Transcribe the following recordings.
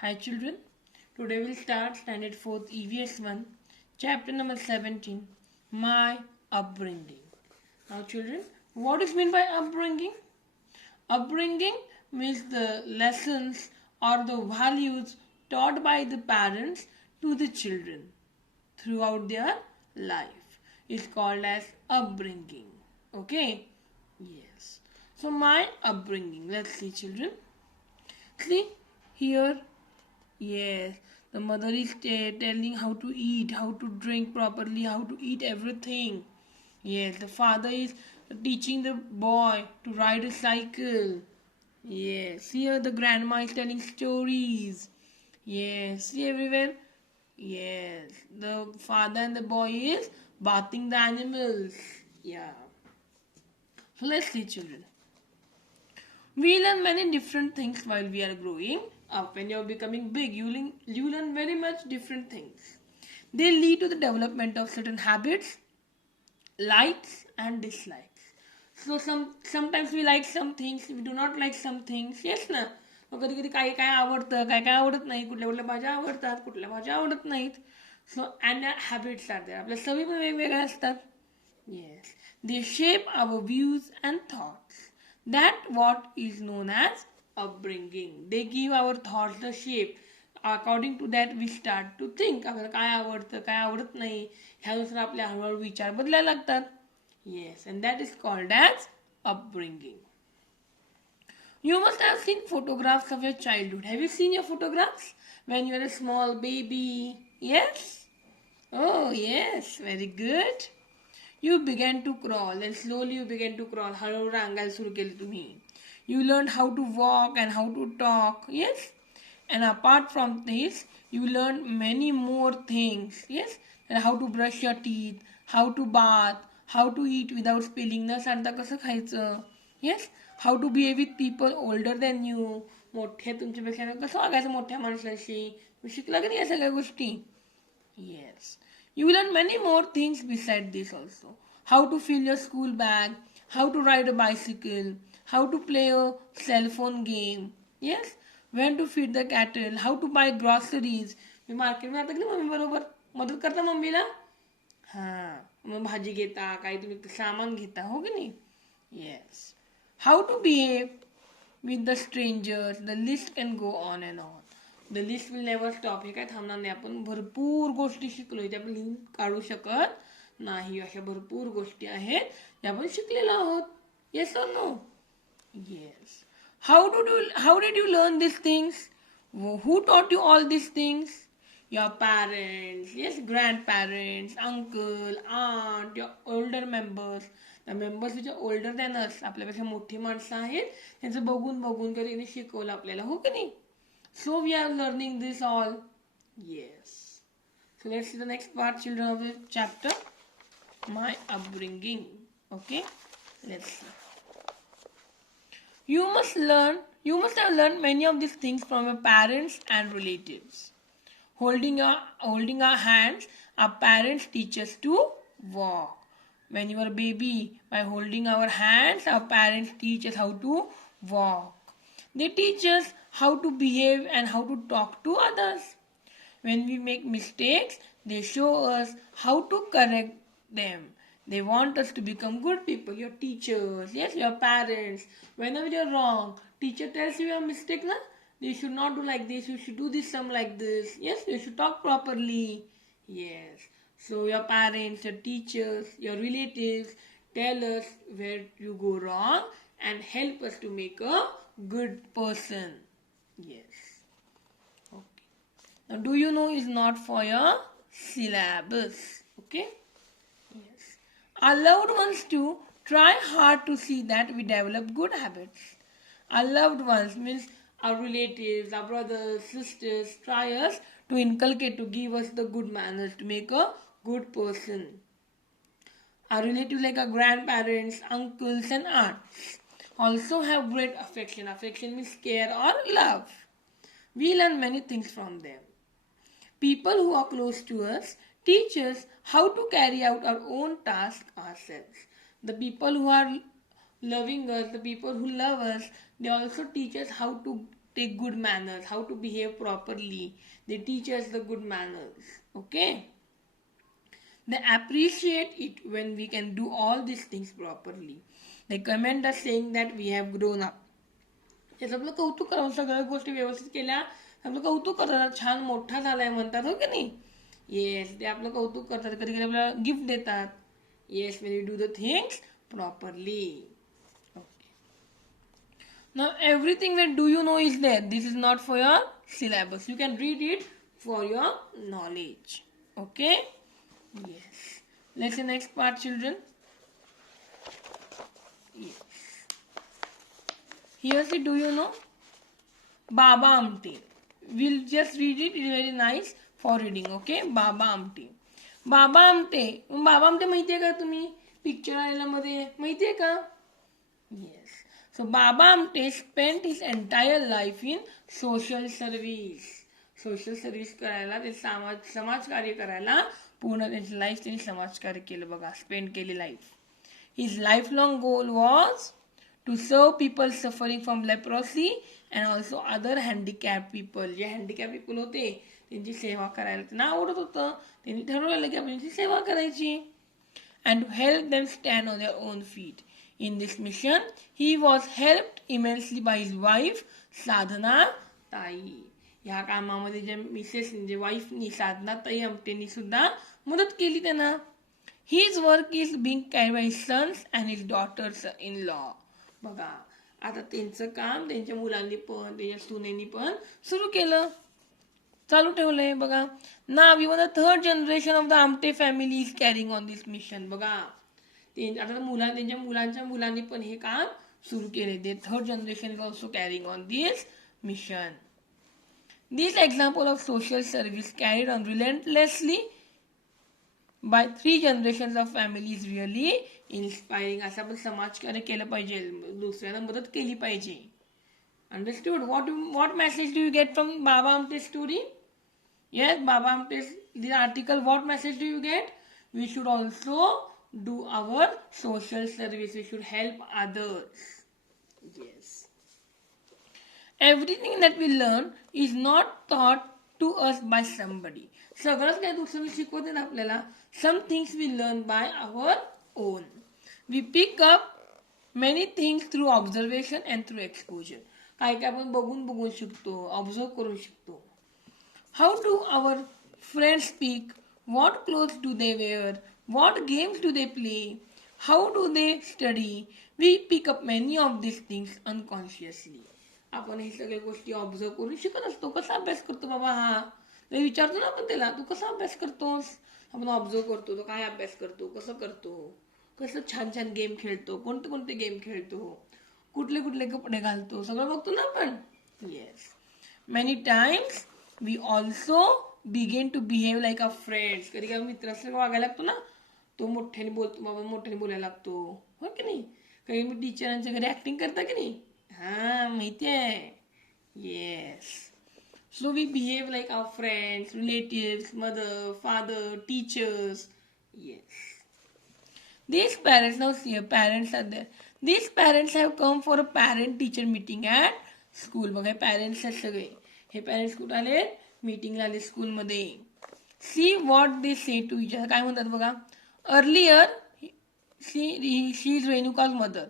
Hi children, today we'll start standard 4th EVS 1, chapter number 17, My Upbringing. Now children, what is meant by upbringing? Upbringing means the lessons or the values taught by the parents to the children throughout their life. It's called as upbringing. Okay? Yes. So my upbringing. Let's see children. See here. Yes, the mother is telling how to eat, how to drink properly, how to eat everything. Yes, the father is teaching the boy to ride a cycle. Yes, here the grandma is telling stories. Yes, see everywhere. Yes, the father and the boy is bathing the animals. Yeah. So let's see, children. We learn many different things while we are growing up. When you're becoming big, you learn very much different things. They lead to the development of certain habits, likes and dislikes. So sometimes we like some things, we do not like some things. Yes ना. मग कधी कधी काय काय आवडतं काय काय आवडत नाही कुठल्या कुठल्या भाज्या आवडतात कुठल्या भाज्या आवडत नाहीत so and habits are there आपल्या सवयी पण वेगवेगळ्या असतात Yes, they shape our views and thoughts. That what is known as upbringing. They give our thoughts the shape. According to that we start to think. आपल्याला काय आवडतं काय आवडत नाही ह्यानुसार आपले हळूहळू विचार बदलायला लागतात. Yes, and that is called as upbringing. You must have seen photographs of your childhood. Have you seen your photographs when you were a small baby? Yes? Oh, yes, very good. You began to crawl and slowly you began to crawl. हळूहळू रांगायला सुरू केली तुम्ही. You learned how to walk and how to talk. Yes? And apart from this, you learned many more things. Yes? And how to brush your teeth, how to bath, how to eat without spilling. न सांडता कसं खायचं. Yes? How to behave with people older than you. मोठे तुमच्यापेक्षा कसं वागायचं मोठ्या माणसाशी. तुम्ही शिकला की नाही या सगळ्या गोष्टी? Yes. You will learn many more things beside this also. How to fill your school bag, how to ride a bicycle, how to play a cell phone game. Yes? When to feed the cattle, how to buy groceries. मी मार्केटमध्ये आता की नाही mummy बरोबर मदत करता मम्मीला हां मग भाजी घेता काही तुम्ही सामान घेता हो की नाही yes how to behave with the strangers. The list can go on and on. The list will never stop. हे काय थांबणार नाही आपण भरपूर गोष्टी शिकलोय त्या आपण लिहून काढू शकत नाही अशा भरपूर गोष्टी आहेत त्या आपण शिकलेलो आहोत yes or no yes how did you learn these things who taught you all these things your parents yes grandparents uncle aunt your older members the members which are older than us आपल्यापेक्षा मोठी माणसं आहेत त्यांचं बघून बघून कधी शिकवलं आपल्याला हो की नाही so we are learning this all yes so let's see the next part children of the chapter my upbringing okay let's see you must have learned many of these things from your parents and relatives holding our hands our parents teach us to walk when you are a baby by holding our hands our parents teach us how to walk they teach us how to behave and how to talk to others when we make mistakes they show us how to correct them they want us to become good people your teachers yes your parents whenever you're wrong teacher tells you your mistake na you should not do like this you should do this some like this yes you should talk properly yes so your parents your teachers your relatives tell us where you go wrong and help us to make a good person yes okay now do you know is not for your syllabus okay yes our loved ones too try hard to see that we develop good habits our loved ones means our relatives, our brothers, sisters try us to inculcate, to give us the good manners, to make a good person. Our relatives like our grandparents, uncles and aunts also have great affection. Affection means care or love. We learn many things from them. People who are close to us teach us how to carry out our own task ourselves. The people who are loving us, the people who love us, they also teach us how to take good manners, how to behave properly. They teach us the good manners. Okay? They appreciate it when we can do all these things properly. They commend us saying that we have grown up. त्याचं आपलं कौतुक करावं, सगळ्या गोष्टी व्यवस्थित केल्या आपलं कौतुक करतात, छान मोठा झालाय म्हणतात, हो की नाही. येस, ते आपलं कौतुक करतात, कधी कधी आपल्याला गिफ्ट देतात. Yes, when you do the things properly. Now everything that do you know is there. This is not for your syllabus. You can read it for your knowledge. Okay? Yes. Let's see next part, children. Yes. Here see, do you know? Baba Amte. We'll just read it. It's very nice for reading. Okay? Baba Amte. Baba Amte. Baba Amte माहिती आहे का तुम्ही? Picture आलेला मध्ये माहिती आहे का? Yes. So Baba Amte spent his entire life in social service. Social service करायला, ते समाज कार्य करायला पूर्ण त्यांची लाईफ त्यांनी समाज कार्य केलं बघा, स्पेंड केली life. His life long goal was to serve people suffering from leprosy and also other handicap people. जे हँडिकॅप पीपल होते त्यांची सेवा करायला त्यांना आवडत होतं. त्यांनी ठरवलेलं की आपण त्यांची सेवा करायची. And to help them stand on their own feet. In this mission, he was helped immensely by his wife, साधना ताई. ह्या कामामध्ये जे मिसेस म्हणजे वाईफनी साधना ताई आमटेनी सुद्धा मदत केली त्यांना. His work is being carried by his sons and his daughters in law. बघा, आता त्यांचं काम त्यांच्या मुलांनी पण त्यांच्या सुनेनी पण सुरू केलं, चालू ठेवलंय बघा. Now even the third generation of the Amte family is carrying on this mission. बघा, आता त्यांच्या मुलांच्या मुलांनी पण हे काम सुरू केले. The third generation is also carrying on this mission. This example of social service carried on relentlessly by 3 generations of family is really inspiring. असं आपण समाजकार्य केलं पाहिजे, दुसऱ्यांना मदत केली पाहिजे. Understood? What message do you get from Baba Amte's story? Yes, Baba Amte's this article. What message do you get? We should also do our social service. We should help others. Yes. Everything that we learn is not taught to us by somebody. सगळंच काही दुसरं शिकवते ना आपल्याला. Some things we learn by our own. We pick up many things through observation and through exposure. काय काय आपण बघून शिकतो, ऑब्झर्व करून शिकतो. How do our friends speak? What clothes do they wear? What games do they play? How do they study? We pick up many of these things unconsciously. आपण हे सगळ्या गोष्टी ऑब्झर्व करून शिकत असतो. कसा अभ्यास करतो बाबा हा, विचारतो ना आपण त्याला, तू कसा अभ्यास करतोस. आपण ऑब्झर्व करतो, तो काय अभ्यास करतो, कसं करतो, कसं छान छान गेम खेळतो, कोणते कोणते गेम खेळतो, कुठले कुठले कपडे घालतो, सगळं बघतो ना आपण. Yes. Many times we also begin to behave like a friends. कधी कधी मित्रासारखं वागायला लागतो ना, तो मोठ्याने बोलतो, बाबा मोठ्याने बोलायला लागतो, हो की नाही. काही मी टीचरांच्या घरी ऍक्टिंग करता की नाही, हा माहिती आहे. Yes. So we behave like our friends, relatives, mother, father, teachers. Yes. These parents, now see, parents are there. These parents have come for a parent-teacher meeting at school. बघा, parents आहेत सगळे. हे parents कुठे आले, मीटिंगला आले स्कूलमध्ये. See what they से to each other. काय म्हणतात बघा. Earlier she is Renuka's mother.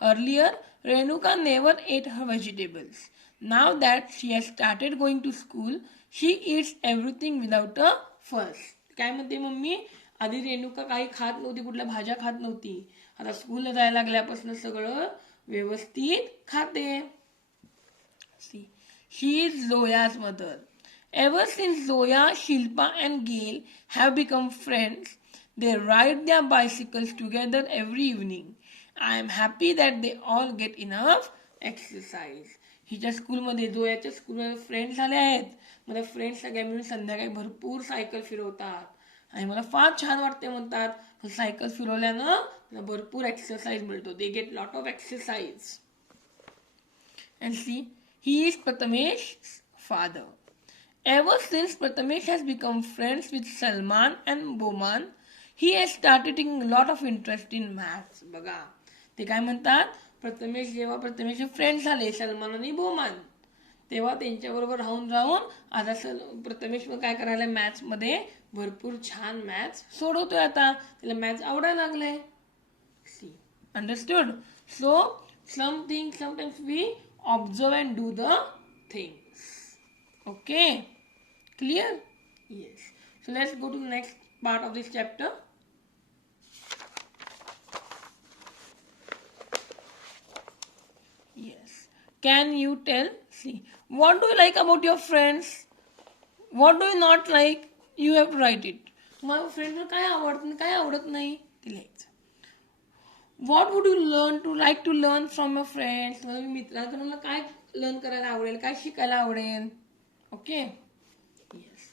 Earlier Renuka never ate her vegetables. Now that she has started going to school she eats everything without a fuss. काय म्हणते मम्मी, आधी रेणुका काही खात नव्हती, कुठल्या भाज्या खात नव्हती. आता स्कूलला जायला लागल्यापासून सगळं व्यवस्थित खाते. She is Zoya's mother. Ever since Zoya, Shilpa and Gail have become friends, they ride their bicycles together every evening. I am happy that they all get enough exercise. हिच्या स्कूलमध्ये, जोयाच्या स्कूलमध्ये फ्रेंड्स झाले आहेत. मला फ्रेंड्स सगळ्या मिळून संध्याकाळी भरपूर सायकल फिरवतात आणि मला फार छान वाटते म्हणतात. सायकल फिरवल्यानं भरपूर एक्सरसाइज मिळतो. They get lot of exercise. And see, he is Prathamesh's father. Ever since Prathamesh has become friends with Salman and Boman, he has started taking a lot of interest in maths. बघा, ते काय म्हणतात, प्रथमेश जेव्हा Prathamesh friend झाले सलमान आणि बोमान, तेव्हा त्यांच्याबरोबर राहून राहून आता प्रथमेश मग काय करायला मॅथ्समध्ये भरपूर छान मॅथ्स सोडवतोय. आता त्याला मॅथ्स आवडायला लागले. She understood. So sometimes we observe and do the things. Okay, clear? Yes. So let's go to the next part of this chapter. Yes. Can you tell? See, what do you like about your friends? What do you not like? You have to write it. तुम्हाला फ्रेंडला काय आवडतं काय आवडत नाही ते लिहायचं. What would you like to learn from your friends? मित्रांकडून काय learn करायला आवडेल, काय शिकायला आवडेल. Okay. Yes.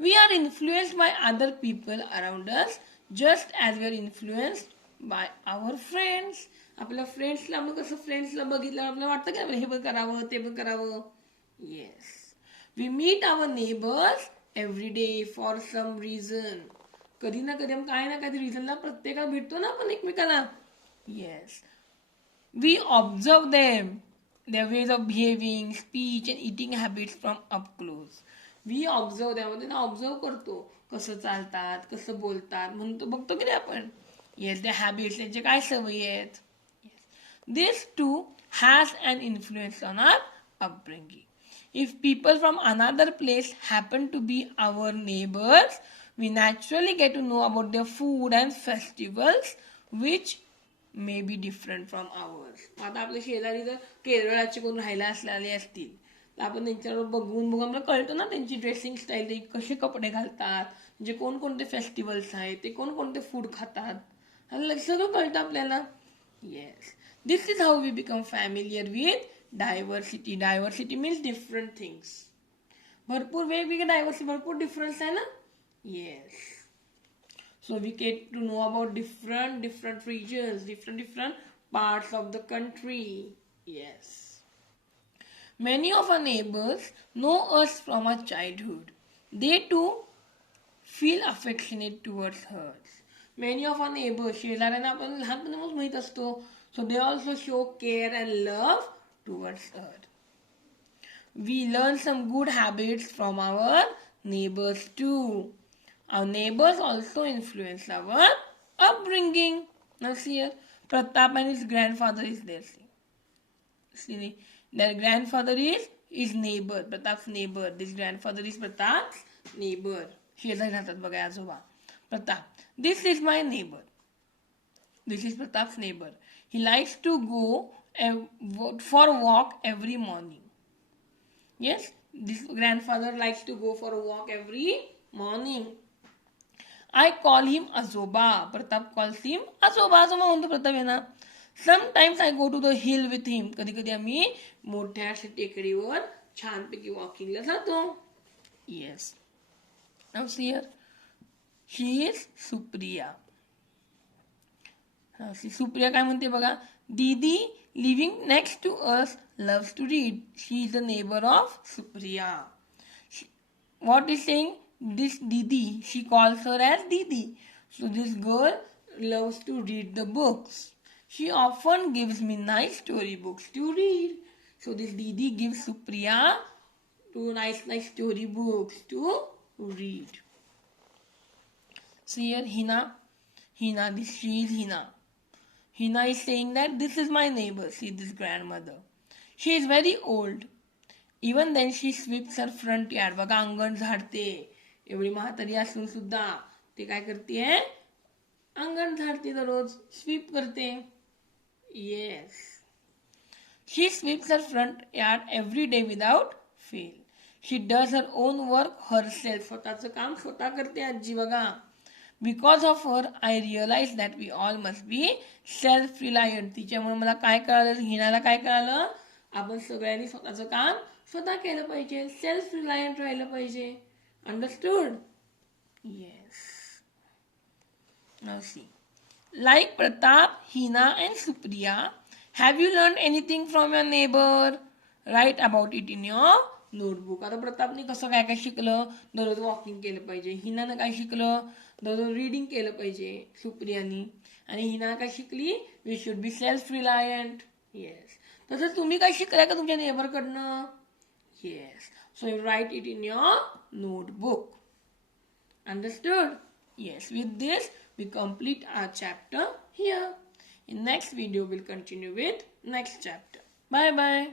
We are influenced by other people around us just as we are influenced by our friends. आपल्या फ्रेंड्सला आपण कसं फ्रेंड्सला बघितलं आपल्याला वाटतं की हे पण करावं ते पण करावं. Yes. We meet our neighbours every day for some reason. कधी ना कधी काय ना कधी रिझनला प्रत्येकाला भेटतो ना आपण एकमेकाला. Yes. We observe them, their ways of behaving, speech and eating habits from up close. We observe them, त्यांना ऑब्झर्व करतो कसं चालतात कसं बोलतात म्हणून तो बघतो की नाही आपण. येस, त्या हॅबिट्स त्यांचे काय सवयी आहेत. This too has an influence on our upbringing. If people from another place happen to be our neighbors, we naturally get to know about their food and festivals, which may be different from hours. आता आपल्या शेजारी जर केरळाचे कोण राहायला असलेले असतील तर आपण त्यांच्यावर बघून आपल्याला कळतं ना त्यांची ड्रेसिंग स्टाईल, ते कसे कपडे घालतात, म्हणजे कोणकोणते फेस्टिवल्स आहेत, ते कोणकोणते फूड खातात, सगळं कळतं आपल्याला. Yes. This is how we become familiar with diversity. Diversity means different things. भरपूर वेगवेगळे डायव्हर्सिटी, भरपूर डिफरन्स आहे ना. Yes. So we get to know about different regions, different parts of the country. Yes. Many of our neighbors know us from our childhood. They too feel affectionate towards us. Many of our neighbors, शेजाऱ्यांना आपण लहानपणापासून माहित असतो. So they also show care and love towards us. We learn some good habits from our neighbors too. Our neighbors also influence our upbringing. Now see here, Pratap and his grandfather is there. See, their grandfather is his neighbor, Pratap's neighbor. This grandfather is Pratap's neighbor. शेजारी राहतात बघा आजोबा. Pratap, this is my neighbor. This is Pratap's neighbor. He likes to go for a walk every morning. Yes, this grandfather likes to go for a walk every morning. I call him Azoba. Pratap calls him Azoba. Azoba म्हणतो प्रताप आहे ना. Sometimes I go to the hill with him. कधी कधी आम्ही मोठ्या टेकडीवर छानपैकी वॉकिंगला जातो. Yes. Now see here. She is Supriya. Supriya काय म्हणते बघा. Didi living next to us loves to read. She is the neighbor of Supriya. What is saying? This Didi, she calls her as Didi. So this girl loves to read the books. She often gives me nice story books to read. So this Didi gives Supriya two nice story books to read. See here, Hina, she is Hina. Hina is saying that this is my neighbor. See this grandmother. She is very old. Even then she sweeps her front yard. बघा अंगण झाडते. एवढी म्हातारी असून सुद्धा ते काय करते, अंगण झाडते, दररोज स्वीप करते. Yes. She sweeps her front yard every day without fail. She does her own work herself. स्वतःचं काम स्वतः करते आजी बघा. Because of her I realise that we all must be self reliant. तिच्यामुळे मला काय कळालं, हिनाला काय कळालं, आपण सगळ्यांनी स्वतःचं काम स्वतः केलं पाहिजे, सेल्फ रिलायंट राहिलं पाहिजे. Understood? Yes. Now see. Like Pratap, Hina and Supriya, have you learned anything from your neighbor? Write about it in your notebook. आता प्रतापने कसं काय काय शिकलं, दररोज वॉकिंग केलं पाहिजे. हिनानं काय शिकलं, दररोज रीडिंग केलं पाहिजे सुप्रियानी. आणि हिना काय शिकली, we should be self reliant. Yes. तसंच तुम्ही काय शिकलाय का तुमच्या नेबरकडनं. Yes. So you write it in your notebook. Understood? Yes. With this, we complete our chapter here. In next video, we'll continue with next chapter. Bye-bye.